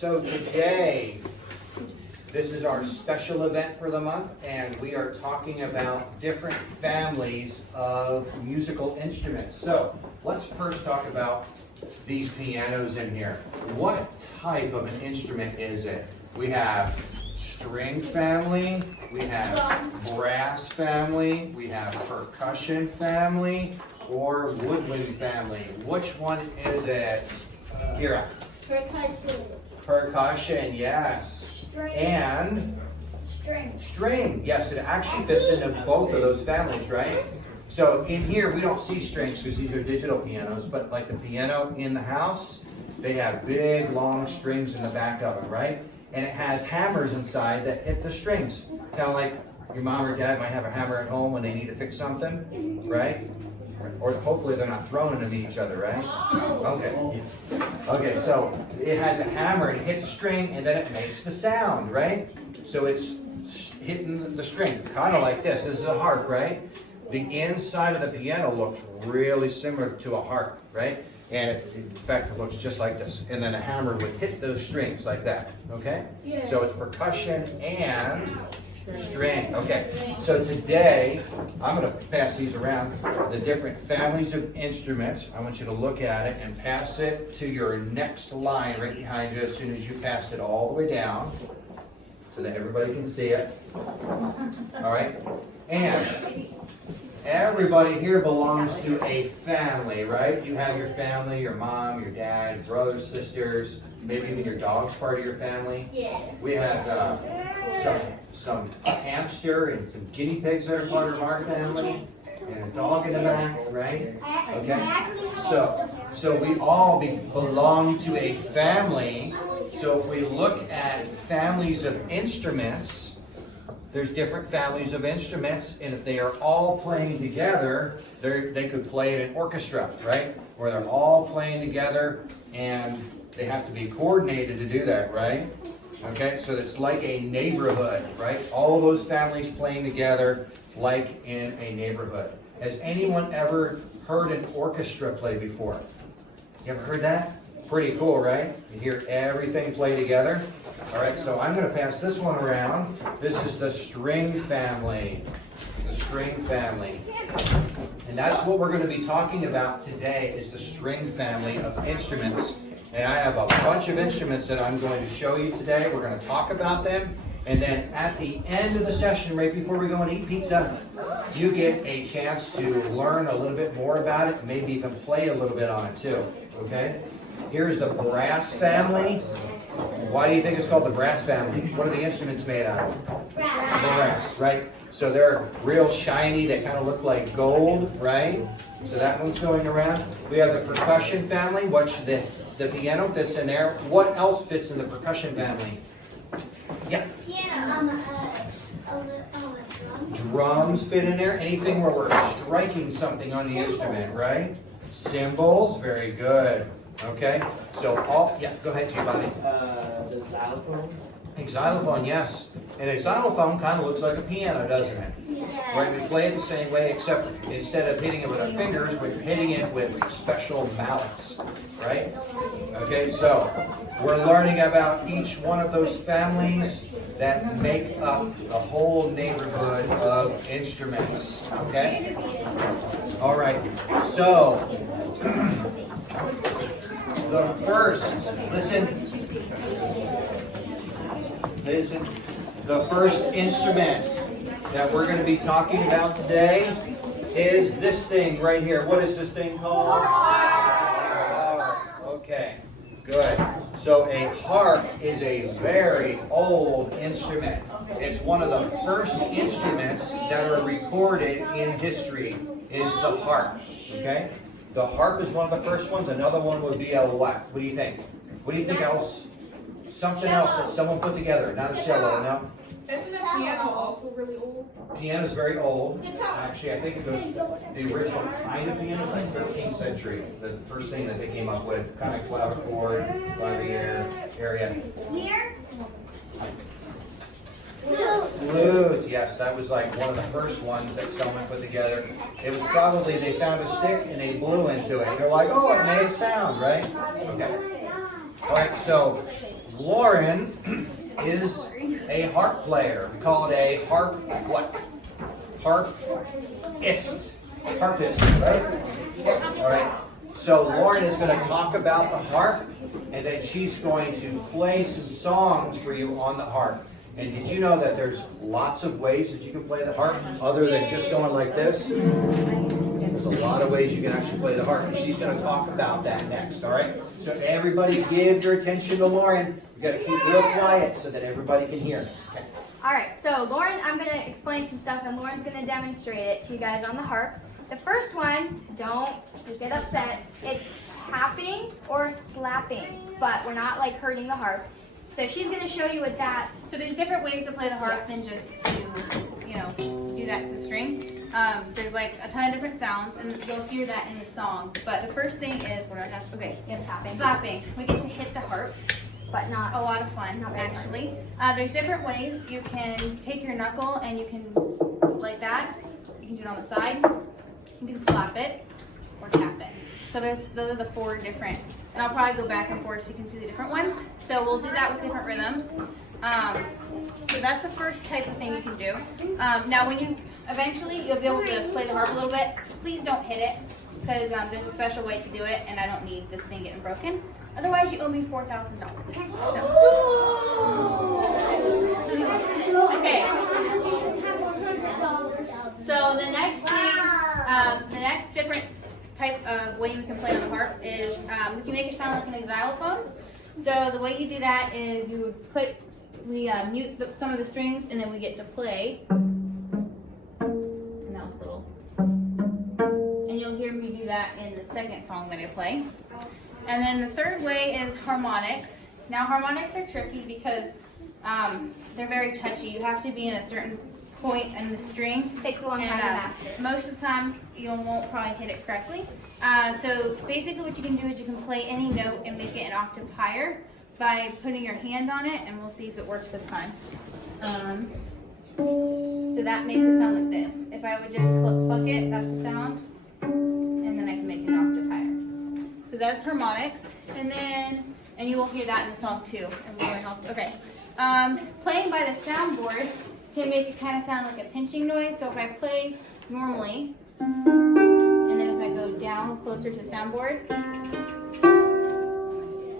So today, this is our special event for the month, and we are talking about different families of musical instruments. So let's first talk about these pianos in here. What type of an instrument is it? We have string family, we have brass family, we have percussion family, or woodwind family. Which one is it? Kira? Percussion. Percussion, yes. String. And String. Yes, it actually fits into both of those families, right? So in here, we don't see strings because these are digital pianos, but like the piano in the house, they have big, long strings in the back of it, right? And it has hammers inside that hit the strings. Kind of like your mom or dad might have a hammer at home when they need to fix something, right? Or hopefully they're not throwing them at each other, right? Okay. Okay, so it has a hammer and it hits a string and then it makes the sound, right? So it's hitting the string, kind of like this. This is a harp, right? The inside of the piano looks really similar to a harp, right? And in fact, it looks just like this. And then a hammer would hit those strings like that, okay? Yeah. So it's percussion and string. Okay, so today, I'm going to pass these around, the different families of instruments. I want you to look at it and pass it to your next line right behind you as soon as you pass it all the way down so that everybody can see it. All right? And everybody here belongs to a family, right? You have your family, your mom, your dad, your brothers, sisters, maybe even your dog's part of your family. Yeah. We have some hamster and some guinea pigs that are part of our family, and a dog in the back, right? Okay. So we all belong to a family. So if we look at families of instruments, there's different families of instruments, and if they are all playing together, they could play in an orchestra, right? Where they're all playing together, and they have to be coordinated to do that, right? Okay, so it's like a neighborhood, right? All of those families playing together like in a neighborhood. Has anyone ever heard an orchestra play before? You ever heard that? Pretty cool, right? You hear everything play together. All right, so I'm going to pass this one around. This is the string family. The string family. And that's what we're going to be talking about today is the string family of instruments. And I have a bunch of instruments that I'm going to show you today. We're going to talk about them. And then at the end of the session, right before we go and eat pizza, you get a chance to learn a little bit more about it, maybe even play a little bit on it too. Okay? Here's the brass family. Why do you think it's called the brass family? What are the instruments made out of? Brass, right? So they're real shiny. They kind of look like gold, right? So that one's going around. We have the percussion family, which the piano fits in there. What else fits in the percussion family? Yeah. Drums fit in there. Anything where we're striking something on the instrument, right? Cymbals, very good. Okay. So go ahead, Giovanni. The xylophone. A xylophone, yes. And a xylophone kind of looks like a piano, doesn't it? Right, we play it the same way, except instead of hitting it with our fingers, we're hitting it with special mallets, right? Okay, so we're learning about each one of those families that make up the whole neighborhood of instruments, okay? All right, so the first, listen, the first instrument that we're going to be talking about today is this thing right here. What is this thing called? Okay, good. So a harp is a very old instrument. It's one of the first instruments that are recorded in history is the harp. Okay? The harp is one of the first ones. Another one would be a what? What do you think? What do you think else? Something else that someone put together. Not a cello, no? Isn't a piano also really old? Piano is very old. Actually, I think it goes, the original kind of piano is like 13th century. The first thing that they came up with, kind of clavichord, clavier area. Flute, yes, that was like one of the first ones that someone put together. It was probably, they found a stick and they blew into it. They're like, oh, it made sound, right? Okay. All right, so Lauren is a harp player. We call it a harp what? Harpist. Harpist, right? All right. So Lauren is going to talk about the harp, and then she's going to play some songs for you on the harp. And did you know that there's lots of ways that you can play the harp other than just going like this? There's a lot of ways you can actually play the harp, and she's going to talk about that next, all right? So everybody give your attention to Lauren. You got to keep real quiet so that everybody can hear. Okay. All right, so Lauren, I'm going to explain some stuff, and Lauren's going to demonstrate it to you guys on the harp. The first one, don't get upset. It's tapping or slapping, but we're not like hurting the harp. So she's going to show you with that. So there's different ways to play the harp than just to, do that to the string. There's like a ton of different sounds, and you'll hear that in the song. But the first thing is, what do I have? Okay, Tapping. slapping. We get to hit the harp. But not A lot of fun, Not very actually. There's different ways. You can take your knuckle and you can, like that. You can do it on the side. You can slap it or tap it. So those are the 4 different, and I'll probably go back and forth so you can see the different ones. So we'll do that with different rhythms. So that's the first type of thing you can do. Now when eventually you'll be able to play the harp a little bit, please don't hit it, because there's a special way to do it, and I don't need this thing getting broken. Otherwise, you owe me $4,000. Okay. So the next thing, the next different type of way you can play on the harp is we can make it sound like an xylophone. So the way you do that is you would mute some of the strings, and then we get to play. And that was a little. And you'll hear me do that in the second song that I play. And then the third way is harmonics. Now harmonics are tricky because they're very touchy. You have to be in a certain point in the string. takes a long time to master. Most of the time you won't probably hit it correctly. So basically what you can do is you can play any note and make it an octave higher by putting your hand on it, and we'll see if it works this time. So that makes it sound like this. If I would just pluck it, that's the sound, and then I can make it an octave higher. So that's harmonics, and you will hear that in the song too. And we're going to help. Okay. Playing by the soundboard can make it kind of sound like a pinching noise. So if I play normally, and then if I go down closer to the soundboard,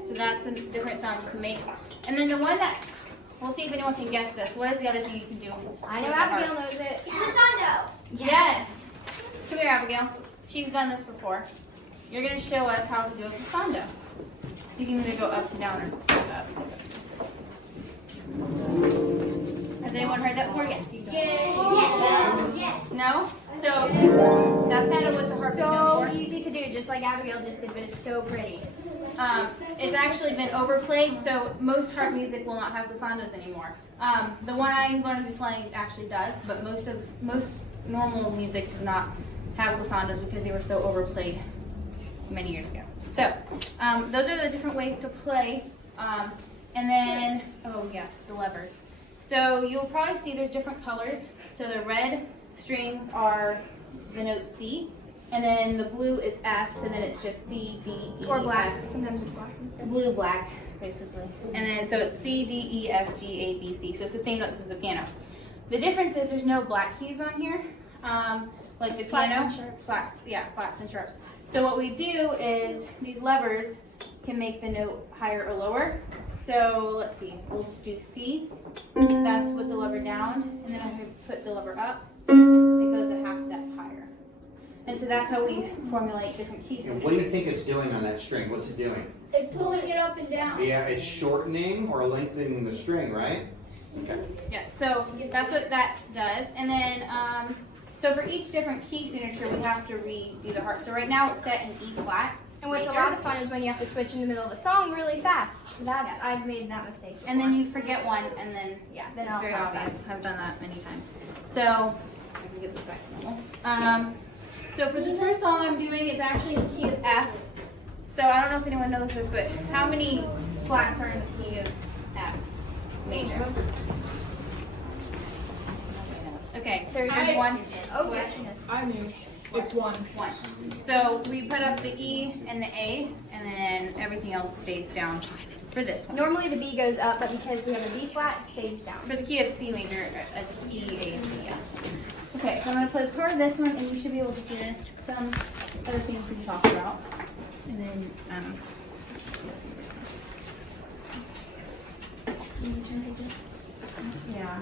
so that's a different sound you can make. And then the one that, we'll see if anyone can guess this. What is the other thing you can do? I know Abigail knows it. Yes. Come here, Abigail. She's done this before. You're going to show us how to do a glissando. You can either go up to down or up. Has anyone heard that before yet? Yes. No? So that's kind of what the harp is So known for. easy to do, just like Abigail just did, but it's so pretty. It's actually been overplayed, so most harp music will not have glissandos anymore. The one I learned to be playing actually does, but most normal music does not have glissandos because they were so overplayed many years ago. So those are the different ways to play. And then, oh yes, the levers. So you'll probably see there's different colors. So the red strings are the note C, and then the blue is F, so then it's just C, D, E, Or black. F. Sometimes it's black instead. Blue, black, basically. And then, so it's C, D, E, F, G, A, B, C. So it's the same notes as the piano. The difference is there's no black keys on here. Like the Flats piano. and sharps. Flats, yeah, flats and sharps. So what we do is these levers can make the note higher or lower. So let's see, we'll just do C. That's with the lever down. And then if I put the lever up, it goes a half step higher. And so that's how we formulate different keys. And what do you think it's doing on that string? What's it doing? It's pulling it up and down. Yeah, it's shortening or lengthening the string, right? Okay. Yeah, so that's what that does. And then, so for each different key signature, we have to redo the harp. So right now it's set in E flat. And what's a lot of fun is when you have to switch in the middle of a song really fast. I've made that mistake before. And then you forget one, and then then it's all very sounds obvious. I've done that many times. So I can get this back to normal. So for this first song I'm doing, it's actually in the key of F. So I don't know if anyone knows this, but how many flats are in the key of F major? Okay, there's just one. Oh, goodness. I knew. It's one. One. So we put up the E and the A, and then everything else stays down for this one. Normally the B goes up, but because we have a B flat, it stays down. For the key of C major, it's E, A, and B. Yeah. Okay, so I'm going to play part of this one, and you should be able to hear some other things we can talk about. And then, yeah.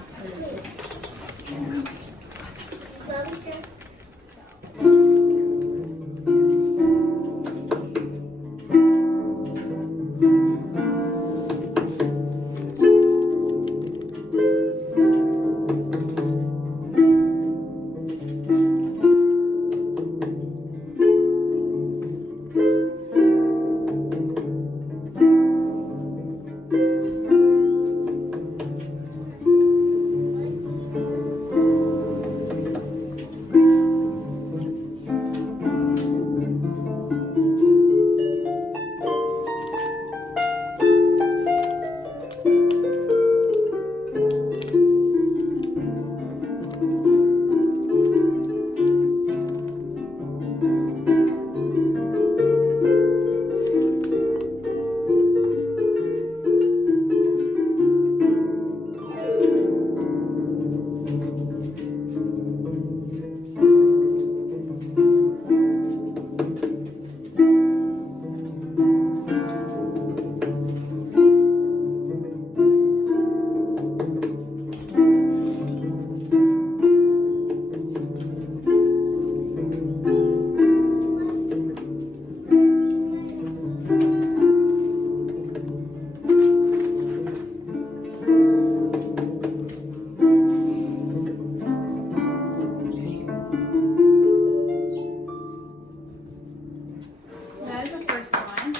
That is the first one.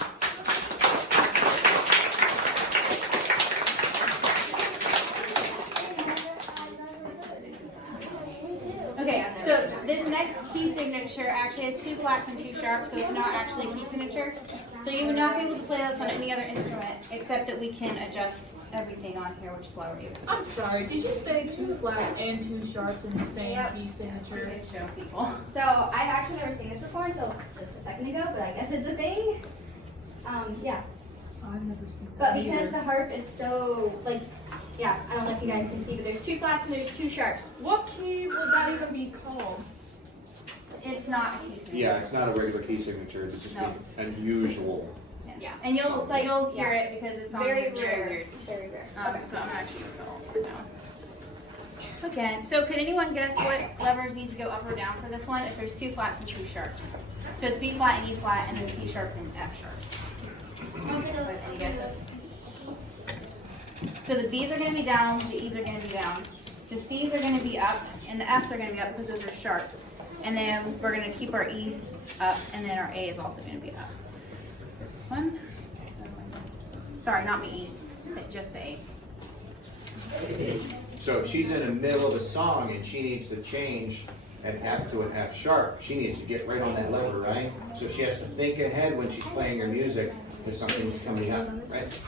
Okay, so this next key signature actually has 2 flats and 2 sharps, so it's not actually a key signature. So you would not be able to play this on any other instrument, except that we can adjust everything on here, which is why we're able to. I'm sorry, did you say 2 flats and 2 sharps in the same key signature? Show people. So I've actually never seen this before until just a second ago, but I guess it's a thing. Yeah. I've never seen But that because either. the harp is so, like, yeah, I don't know if you guys can see, but there's 2 flats and there's 2 sharps. What key would that even be called? It's not a key signature. Yeah, it's not a regular key signature. It's just No. unusual. Yeah. And you'll hear it because it's Very very rare. weird. Very rare. So I'm actually going to put all this down. Again, so could anyone guess what levers need to go up or down for this one? If there's 2 flats and 2 sharps. So it's B flat and E flat, and then C sharp and F sharp. Any guesses? So the B's are going to be down, the E's are going to be down. The C's are going to be up, and the F's are going to be up because those are sharps. And then we're going to keep our E up, and then our A is also going to be up. This one. Sorry, not the E, but just the A. So if she's in the middle of a song and she needs to change an F to an F sharp, she needs to get right on that lever, right? So she has to think ahead when she's playing her music if something's coming up, right?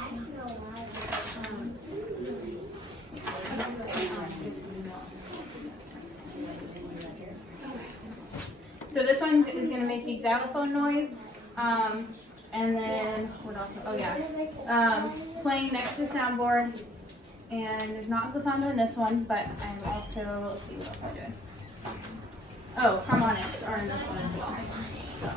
So this one is going to make the xylophone noise. And then, what else? Oh yeah. Playing next to the soundboard. And there's not glissando in this one, but I'm also, let's see, what else am I doing? Oh, harmonics are in this one as well. So.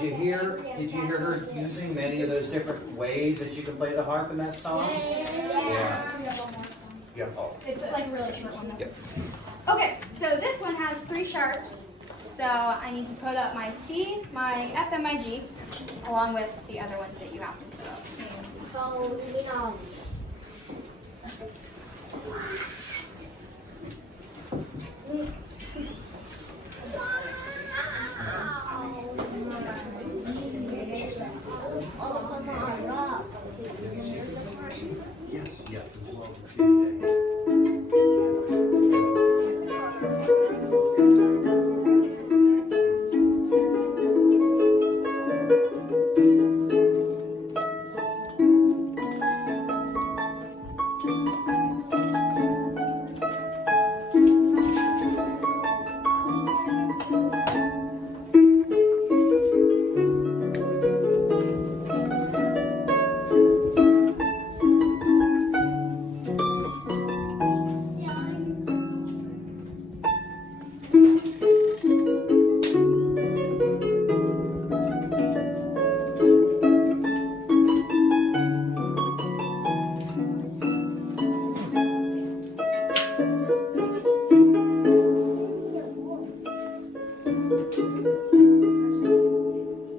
Did you hear her using many of those different ways that you can play the harp in that song? Yeah. Yep. Oh. It's like a really short one. Yep. Okay, so this one has 3 sharps. So I need to put up my C, my F, and my G, along with the other ones that you have to put up. So, you know. Yes. Yes. As well.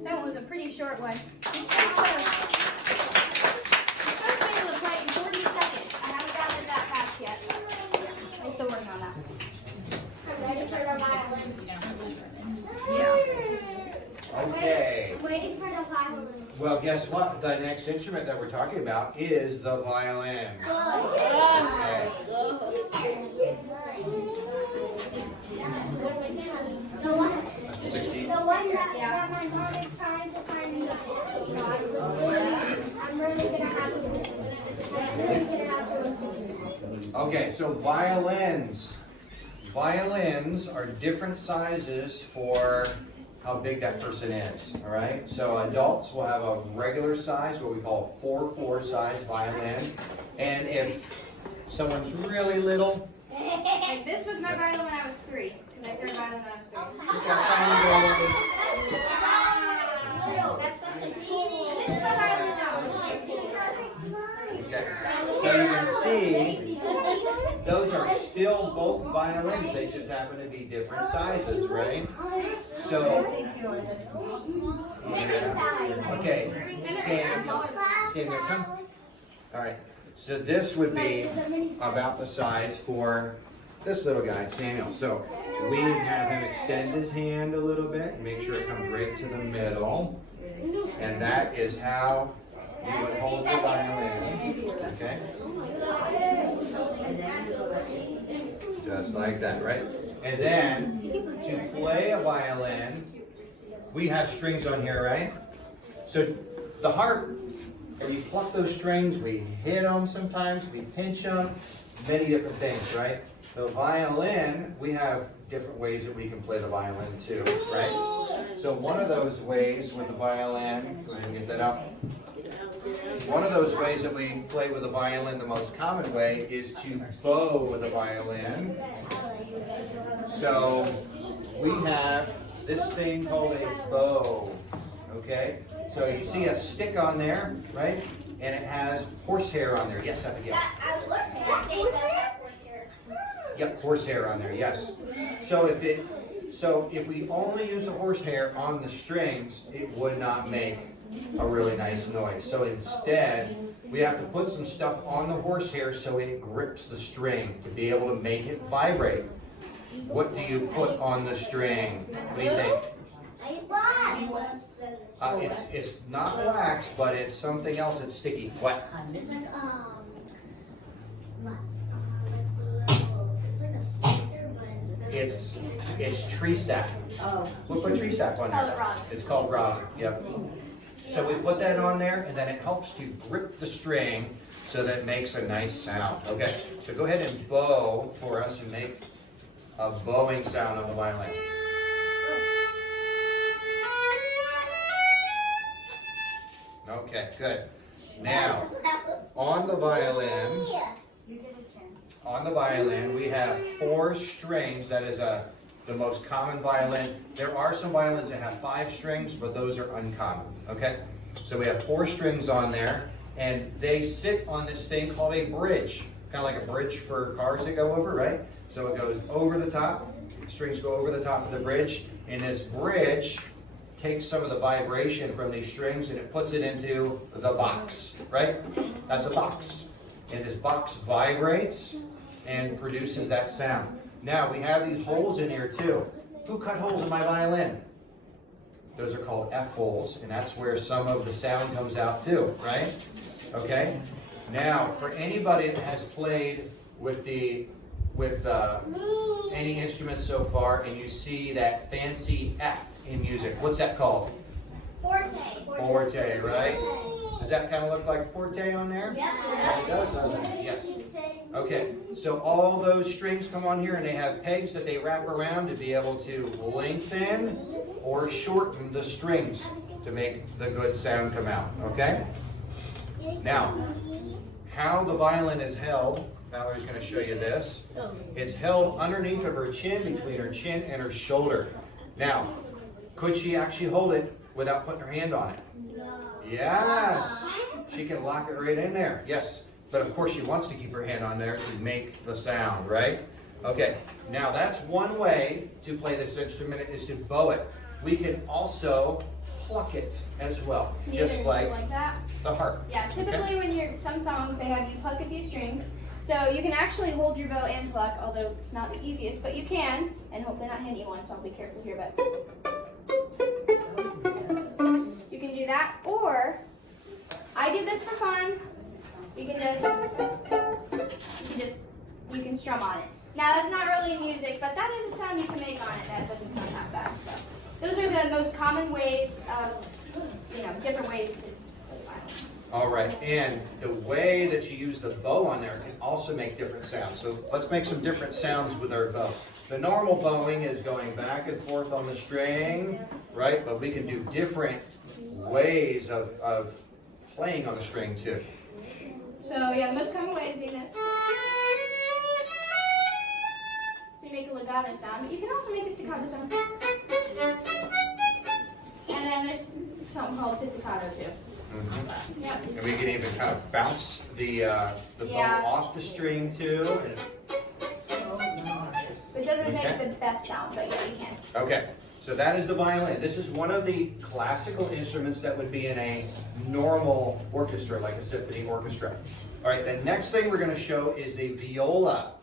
That was a pretty short one. You're supposed to be able to play it in 40 seconds. I haven't gotten it that fast yet. I'm still working on that. I'm ready for the violin. Okay. I'm waiting for the violin. Well, guess what? The next instrument that we're talking about is the violin. Okay. The one, 60. the one that my mom is trying to find me. So I'm really gonna have to listen to this. Okay, so violins. Violins are different sizes for how big that person is, all right? So adults will have a regular size, what we call a 4/4 size violin. And if someone's really little, Like this was my violin when I was 3. Because I started violin when I was 3. you got tiny babies. That's not the This is my violin now. Okay. So you can see, those are still both violins. They just happen to be different sizes, right? So, okay, stand there, come. All right. So this would be about the size for this little guy, Samuel. So we have him extend his hand a little bit and make sure it comes right to the middle. And that is how you would hold the violin. Okay? Just like that, right? And then to play a violin, we have strings on here, right? So the harp, we pluck those strings, we hit them sometimes, we pinch them, many different things, right? The violin, we have different ways that we can play the violin too, right? So one of those ways with the violin, go ahead and get that out. One of those ways that we play with the violin, the most common way, is to bow with the violin. So we have this thing called a bow, okay? So you see a stick on there, right? And it has horsehair on there. Yes, Abigail? Yep, horsehair on there, yes. So if we only use the horsehair on the strings, it would not make a really nice noise. So instead, we have to put some stuff on the horsehair so it grips the string to be able to make it vibrate. What do you put on the string? What do you think? It's not wax, but it's something else that's sticky. What? It's tree sap. Oh. We'll put tree sap on there. It's called rosin. Yep. So we put that on there, and then it helps to grip the string so that it makes a nice sound. Okay. So go ahead and bow for us and make a bowing sound on the violin. Okay, good. Now, on the violin, we have 4 strings. That is a the most common violin. There are some violins that have 5 strings, but those are uncommon, okay? So we have 4 strings on there, and they sit on this thing called a bridge, kind of like a bridge for cars that go over, right? So it goes over the top, strings go over the top of the bridge, and this bridge takes some of the vibration from these strings and it puts it into the box, right? That's a box. And this box vibrates and produces that sound. Now, we have these holes in here too. Who cut holes in my violin? Those are called F holes, and that's where some of the sound comes out too, right? Okay? Now, for anybody that has played with any instrument so far and you see that fancy F in music, what's that called? Forte. Forte, right? Does that kind of look like forte on there? Yeah. It does, doesn't it? Yes. Okay, so all those strings come on here and they have pegs that they wrap around to be able to lengthen or shorten the strings to make the good sound come out, okay? Now, how the violin is held, Valerie's going to show you this. It's held underneath of her chin, between her chin and her shoulder. Now, could she actually hold it without putting her hand on it? Yes. She can lock it right in there. Yes. But of course she wants to keep her hand on there to make the sound, right? Okay. Now that's one way to play this instrument is to bow it. We can also pluck it as well, just like that. the harp. Yeah, typically when you're, some songs they have you pluck a few strings. So you can actually hold your bow and pluck, although it's not the easiest, but you can, and hopefully not hit anyone, so I'll be careful here, but you can do that, or I do this for fun. You can strum on it. Now that's not really music, but that is a sound you can make on it that doesn't sound that bad. So those are the most common ways of, different ways to play violin. All right, and the way that you use the bow on there can also make different sounds. So let's make some different sounds with our bow. The normal bowing is going back and forth on the string, right? But we can do different ways of playing on the string too. So yeah, the most common way is doing this. So you make a legato sound, but you can also make a staccato sound. And then there's something called pizzicato too. Mm-hmm. Yep. And we can even kind of bounce the bow off the string too. It doesn't make the best sound, but yeah, you can. Okay, so that is the violin. This is one of the classical instruments that would be in a normal orchestra, like a symphony orchestra. All right, the next thing we're going to show is the viola.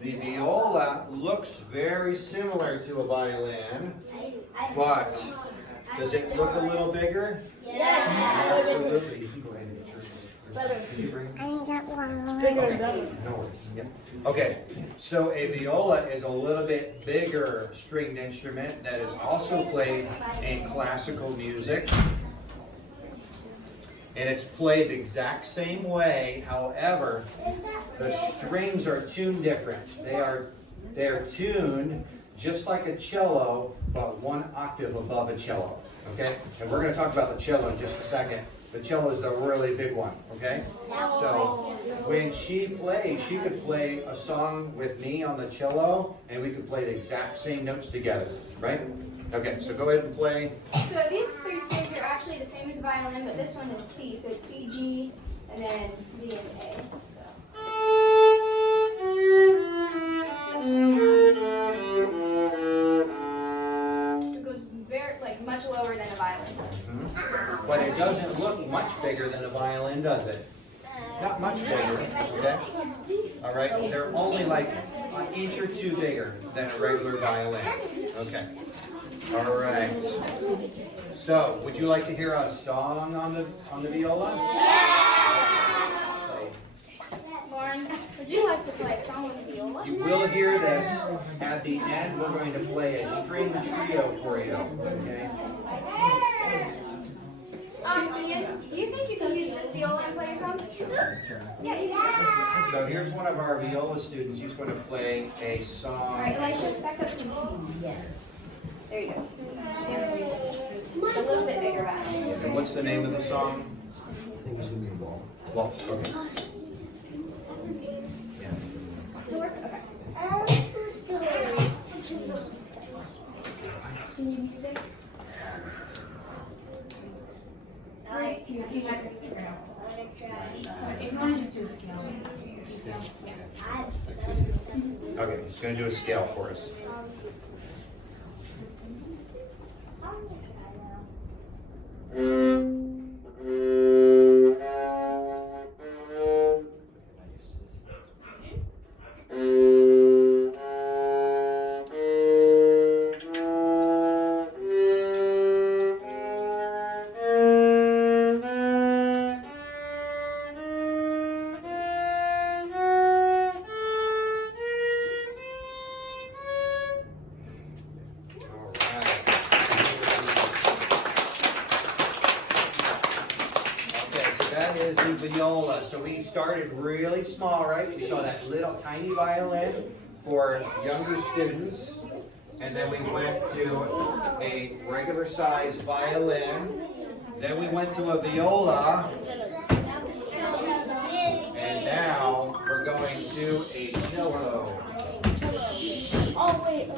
The viola looks very similar to a violin, but does it look a little bigger? Yeah. Absolutely. You can go ahead and get yours. Did you bring? I got one. Okay, no worries. Yep. Okay, so a viola is a little bit bigger stringed instrument that is also played in classical music. And it's played the exact same way, however, the strings are tuned different. They're tuned just like a cello, but 1 octave above a cello. Okay? And we're going to talk about the cello in just a second. The cello is the really big one, okay? So when she plays, she could play a song with me on the cello, and we could play the exact same notes together, right? Okay, so go ahead and play. So these 3 strings are actually the same as a violin, but this one is C, so it's C, G, and then D and A. So it goes much lower than a violin does. Mm-hmm. But it doesn't look much bigger than a violin, does it? Not much bigger, okay? All right, they're only like an inch or 2 bigger than a regular violin. Okay. All right. So, would you like to hear a song on the viola? Lauren, would you like to play a song on the viola? You will hear this. At the end, we're going to play a string trio for you. Okay? Ian, do you think you can use this viola and play your song? Sure. Yeah, you can. So here's one of our viola students. He's going to play a song. All right, Elisha, back up to me. Yes. There you go. It's a little bit bigger back. And what's the name of the song? I think it's going to be a ball. Waltz. Okay. Does it work? Okay. the scale for us. That is the viola. So we started really small, right? We saw that little tiny violin for younger students. And then we went to a regular size violin. Then we went to a viola. And now we're going to a cello. Oh, wait.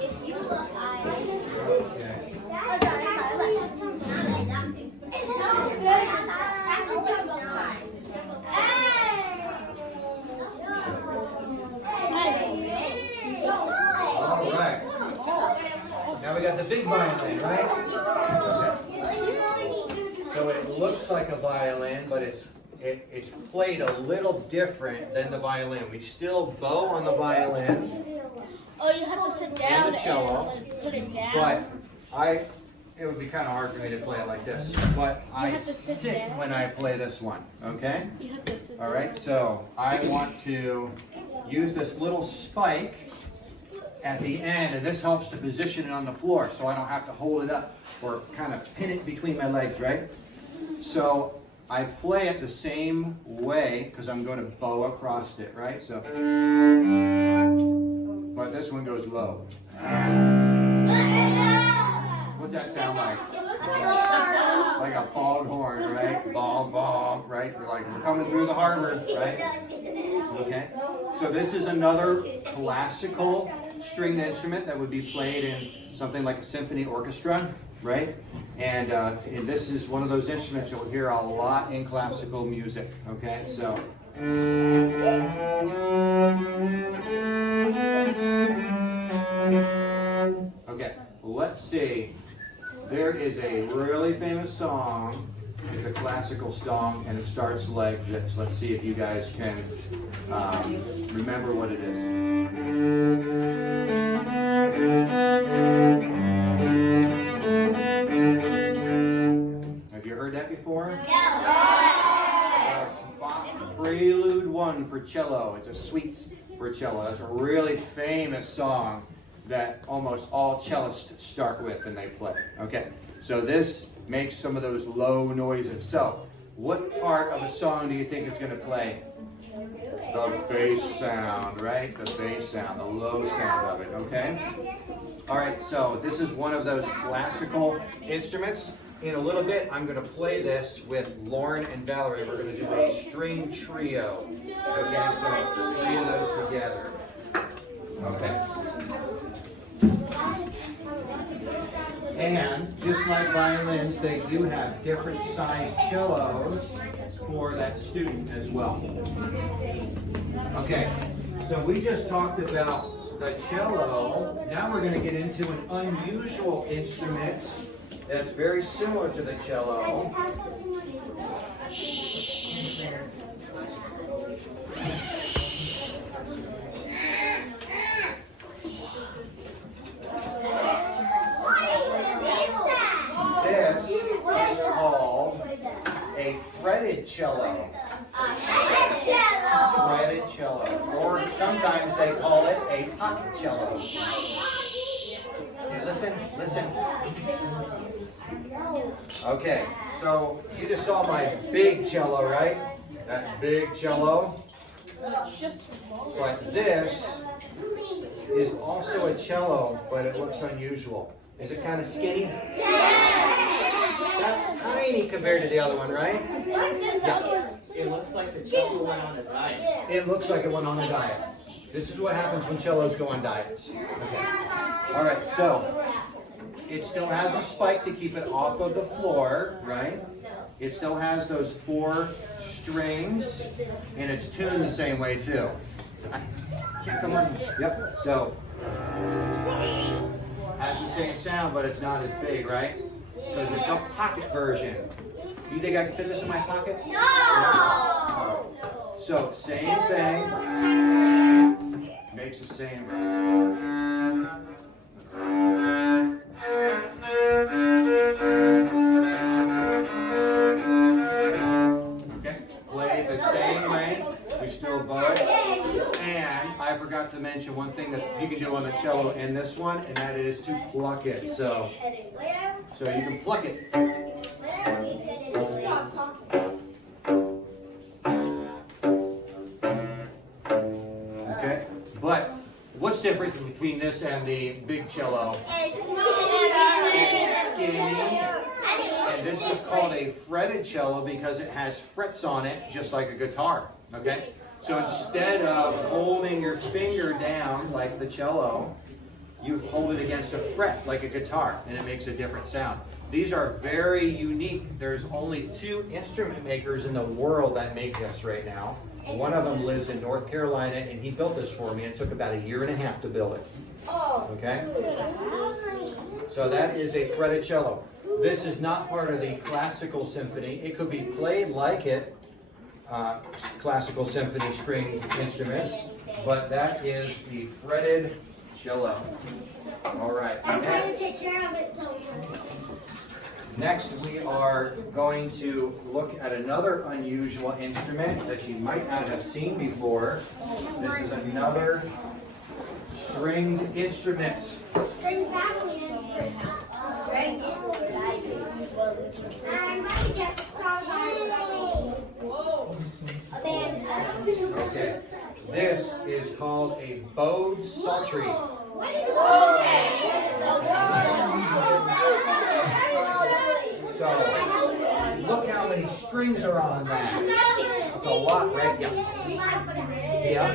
If you look, All right. Now we got the big violin, right? So it looks like a violin, but it's played a little different than the violin. We still bow on the violin Oh, you have to sit down and the cello, and put it down. but it would be kind of hard for me to play it like this. But I have to sit sit down. when I play this one, okay? You have to sit All right, so I want to use this little spike at the end, and this helps to position it on the floor so I don't have to hold it up or kind of pin it between my legs, right? So I play it the same way because I'm going to bow across it, right? So, but this one goes low. What's that sound like? Like a foghorn, right? Bong, bong, right? We're coming through the harbor, right? Okay. So this is another classical stringed instrument that would be played in something like a symphony orchestra, right? And this is one of those instruments you'll hear a lot in classical music, okay? So. Okay, let's see. There is a really famous song. It's a classical song, and it starts like this. Let's see if you guys can remember what it is. Have you heard that before? It's Prelude 1 for cello. It's a suite for cello. That's a really famous song that almost all cellists start with and they play. Okay, so this makes some of those low noises. So, what part of a song do you think it's going to play? The bass sound, right? The bass sound, the low sound of it, okay? All right, so this is one of those classical instruments. In a little bit, I'm going to play this with Lauren and Valerie. We're going to do a string trio. Okay, so 3 of those together. Okay. And just like violins, they do have different size cellos for that student as well. Okay, so we just talked about the cello. Now we're going to get into an unusual instrument that's very similar to the cello. This is called a fretted cello. Fretted cello. Or sometimes they call it a pocket cello. Hey, listen. Okay, so you just saw my big cello, right? That big cello. But this is also a cello, but it looks unusual. Is it kind of skinny? That's tiny compared to the other one, right? Yeah. It looks like the cello went on a diet. It looks like it went on a diet. This is what happens when cellos go on diets. Okay. All right, so it still has a spike to keep it off of the floor, right? It still has those 4 strings, and it's tuned the same way too. Come on. Yep. So has the same sound, but it's not as big, right? Because it's a pocket version. You think I can fit this in my pocket? No. So same thing. Makes the same. Okay. Play the same way. We still bow it. And I forgot to mention one thing that you can do on the cello in this one, and that is to pluck it. So you can pluck it. Okay, but what's different between this and the big cello? It's skinny. And this is called a fretted cello because it has frets on it, just like a guitar. Okay? So instead of holding your finger down like the cello, you hold it against a fret like a guitar, and it makes a different sound. These are very unique. There's only 2 instrument makers in the world that make this right now. One of them lives in North Carolina, and he built this for me. It took about 1.5 years to build it. Okay? So that is a fretted cello. This is not part of the classical symphony. It could be played like it, classical symphony string instruments, but that is the fretted cello. All right. I'm trying to take care of it so Next, we are going to look at another unusual instrument that you might not have seen before. This is another stringed instrument. String family instrument. I'm ready to get started. Okay. This is called a bowed psaltry. So, look how many strings are on that. It's a lot, right? Yeah. Yeah.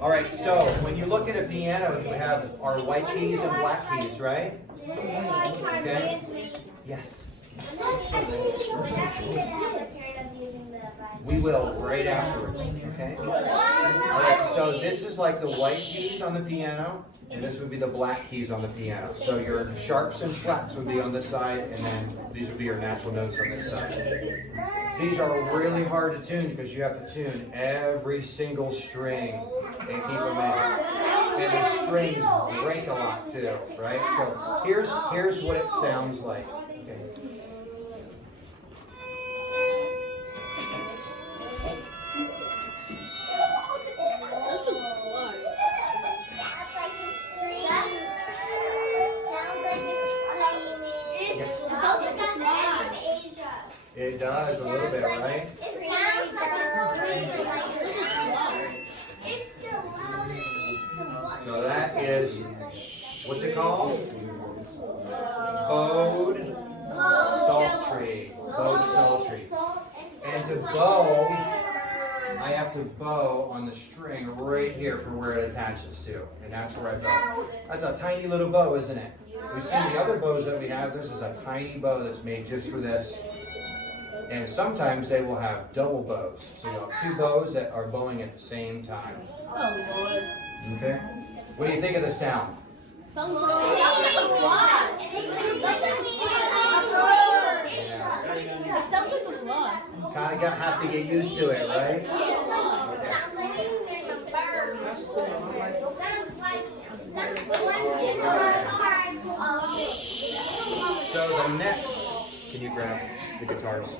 All right, so when you look at a piano, you have our white keys and black keys, right? Okay. Yes. We will right afterwards, okay? All right, so this is like the white keys on the piano, and this would be the black keys on the piano. So your sharps and flats would be on this side, and then these would be your natural notes on this side. These are really hard to tune because you have to tune every single string and keep them in. And the strings break a lot too, right? So here's what it sounds like. Okay. It does a little bit, right? It sounds like it's the loudest. So that is, what's it called? Bowed psaltry. Bowed psaltry. And to bow, I have to bow on the string right here for where it attaches to. And that's where I bow. That's a tiny little bow, isn't it? We've seen the other bows that we have. This is a tiny bow that's made just for this. And sometimes they will have double bows. So you have 2 bows that are bowing at the same time. Okay? What do you think of the sound? Kind of have to get used to it, right? So the next, can you grab the guitars?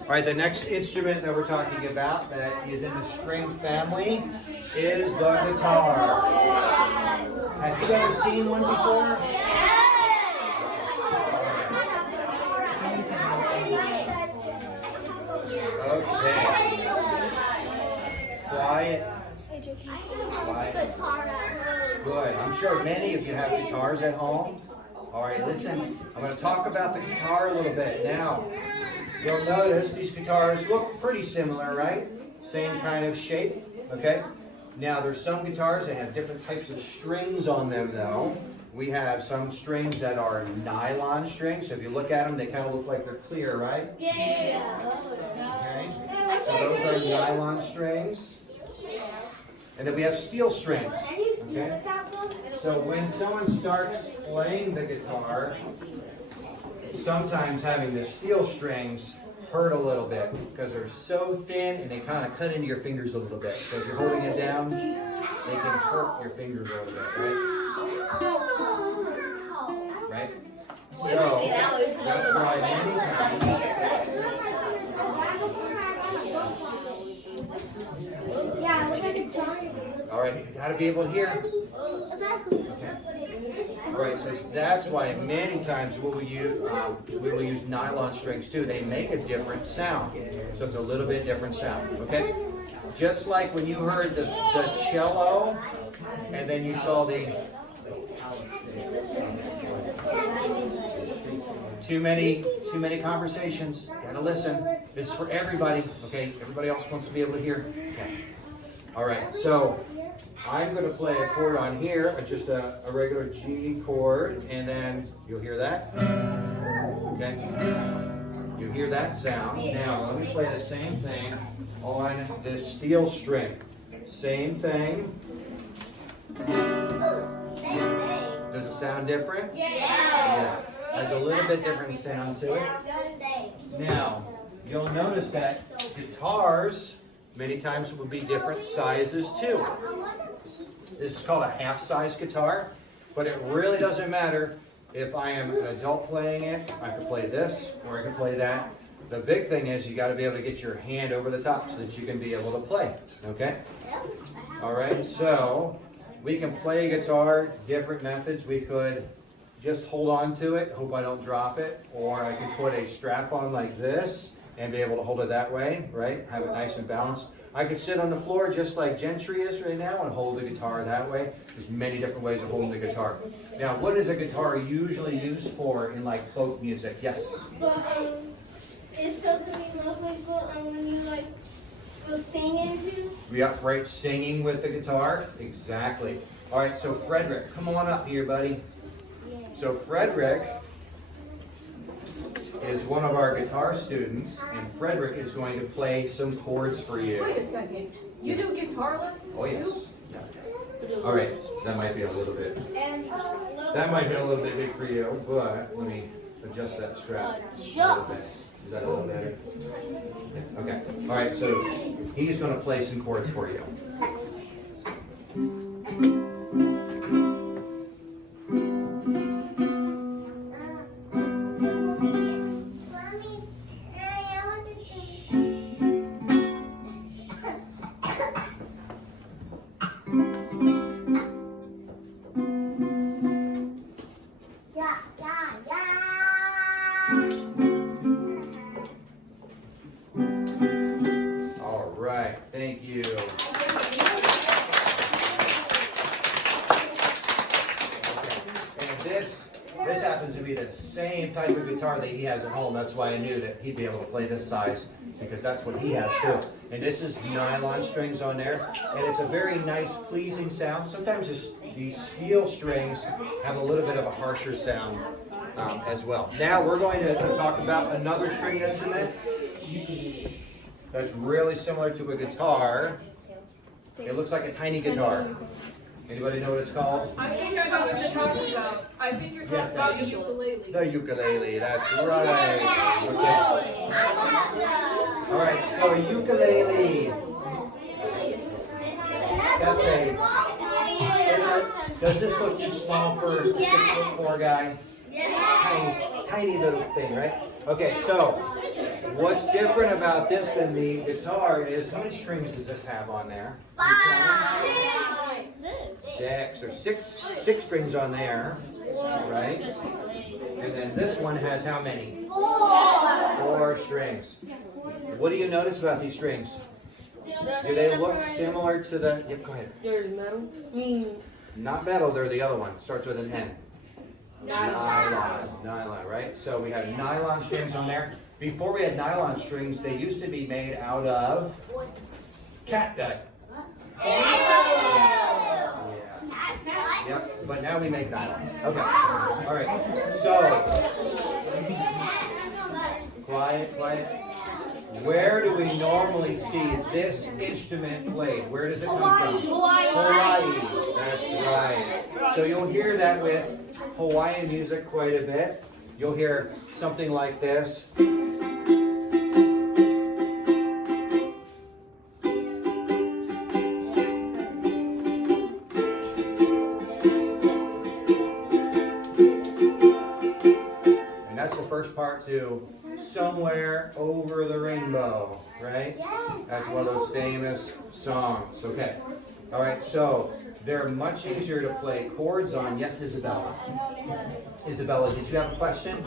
All right, the next instrument that we're talking about that is in the string family is the guitar. Have you ever seen one before? Okay. Quiet. Quiet. Good. I'm sure many of you have guitars at home. All right, listen. I'm going to talk about the guitar a little bit. Now, you'll notice these guitars look pretty similar, right? Same kind of shape. Okay? Now, there's some guitars that have different types of strings on them, though. We have some strings that are nylon strings. So if you look at them, they kind of look like they're clear, right? Yeah. Okay? So those are nylon strings. And then we have steel strings. Okay? So when someone starts playing the guitar, sometimes having the steel strings hurt a little bit because they're so thin and they kind of cut into your fingers a little bit. So if you're holding it down, they can hurt your fingers a little bit, right? Right? So that's why many times. Yeah, look at the giant. All right, you got to be able to hear. Exactly. All right, so that's why many times we will use nylon strings too. They make a different sound, so it's a little bit different sound. Okay, just like when you heard the cello, and then you saw the too many conversations. Gotta listen. It's for everybody. Okay, everybody else wants to be able to hear. Okay. All right, so I'm going to play a chord on here, just a regular G chord, and then you'll hear that. Okay? You hear that sound. Now, let me play the same thing on this steel string. Same thing. Does it sound different? Yeah. There's a little bit different sound to it. Now, you'll notice that guitars many times will be different sizes too. This is called a half-size guitar, but it really doesn't matter if I am an adult playing it. I can play this or I can play that. The big thing is you got to be able to get your hand over the top so that you can be able to play. Okay? All right, so we can play guitar different methods. We could just hold on to it, hope I don't drop it, or I could put a strap on like this and be able to hold it that way, right? Have it nice and balanced. I could sit on the floor just like Gentry is right now and hold the guitar that way. There's many different ways of holding the guitar. Now, what is a guitar usually used for in like folk music? Yes? But it's supposed to be mostly for when you like go singing too. Yeah, right, singing with the guitar. Exactly. All right, so Frederick, come on up here, buddy. So Frederick is one of our guitar students, and Frederick is going to play some chords for you. Wait a second. You do guitar lessons Oh, yes. Yeah. All right, that might be a little bit. That might be a little bit big for you, but let me adjust that strap a little bit. Is that a little better? Yeah. Okay. All right, so he's going to play some chords for you. All right, thank you. And this happens to be the same type of guitar that he has at home. That's why I knew that he'd be able to play this size, because that's what he has too. And this is nylon strings on there, and it's a very nice, pleasing sound. Sometimes these steel strings have a little bit of a harsher sound as well. Now we're going to talk about another string instrument that's really similar to a guitar. It looks like a tiny guitar. Anybody know what it's called? I think I know what you're talking about. I think you're talking about the ukulele. The ukulele, that's right. Okay. All right, so a ukulele. That's does this look too small for a 6'4" guy? Tiny little thing, right? Okay, so what's different about this than the guitar is, how many strings does this have on there? 6. There's six strings on there, right? And then this one has how many? 4 strings. What do you notice about these strings? Do they look similar to the... Yep, go ahead. They're metal? Not metal, they're the other one. Starts with an N. Nylon, right? So we have nylon strings on there. Before we had nylon strings, they used to be made out of catgut. Yep, but now we make that one. Okay. All right. So, quiet, quiet. Where do we normally see this instrument played? Where does it come from? Hawaii. That's right. So you'll hear that with Hawaiian music quite a bit. You'll hear something like this. Part to Somewhere Over the Rainbow, right? Yes. That's one of those famous songs. Okay. All right, so they're much easier to play chords on. Yes, Isabella. Isabella, did you have a question?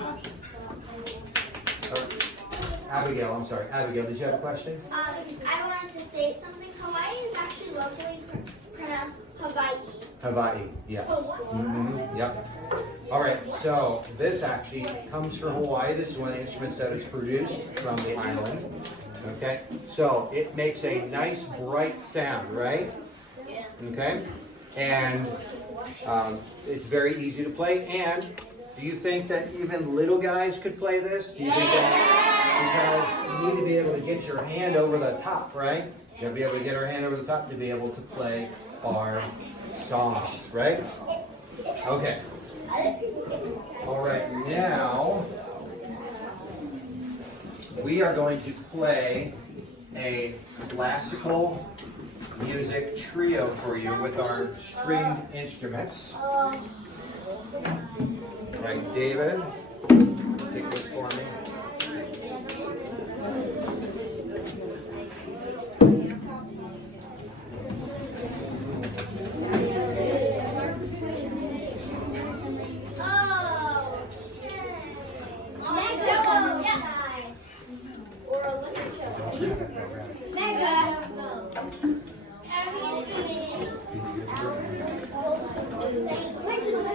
Or, Abigail, I'm sorry. Abigail, did you have a question? I wanted to say something. Hawaii is actually locally pronounced Hawaii. Hawaii, yes. Yep. All right, so this actually comes from Hawaii. This is one of the instruments that is produced from the island. Okay, so it makes a nice bright sound, right? Okay, and it's very easy to play. And do you think that even little guys could play this? Do you think that? Because you need to be able to get your hand over the top, right? You have to be able to get our hand over the top to be able to play our songs, right? Okay. All right, now we are going to play a classical music trio for you with our stringed instruments. All right, David, take this for me.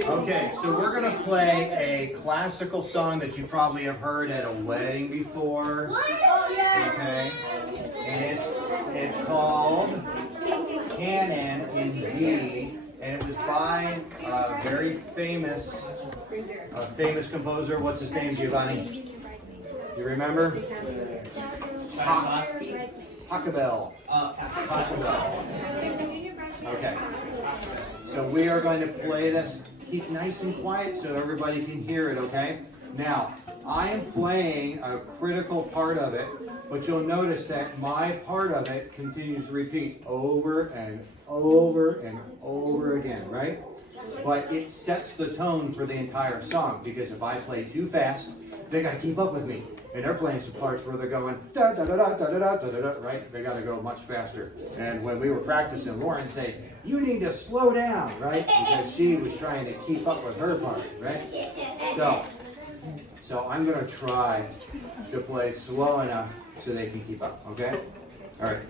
Okay, so we're going to play a classical song that you probably have heard at a wedding before. Okay, and it's called Canon in G, and it was by a very famous composer. What's his name, Giovanni? You remember? Pachelbel. Okay. So we are going to play this. Keep nice and quiet so everybody can hear it, okay? Now, I am playing a critical part of it, but you'll notice that my part of it continues to repeat over and over and over again, right? But it sets the tone for the entire song, because if I play too fast, they got to keep up with me. And they're playing some parts where they're going da da da da da da da da da, right? They got to go much faster. And when we were practicing, Lauren said, "You need to slow down," right? Because she was trying to keep up with her part, right? So I'm going to try to play slow enough so they can keep up. Okay? All right.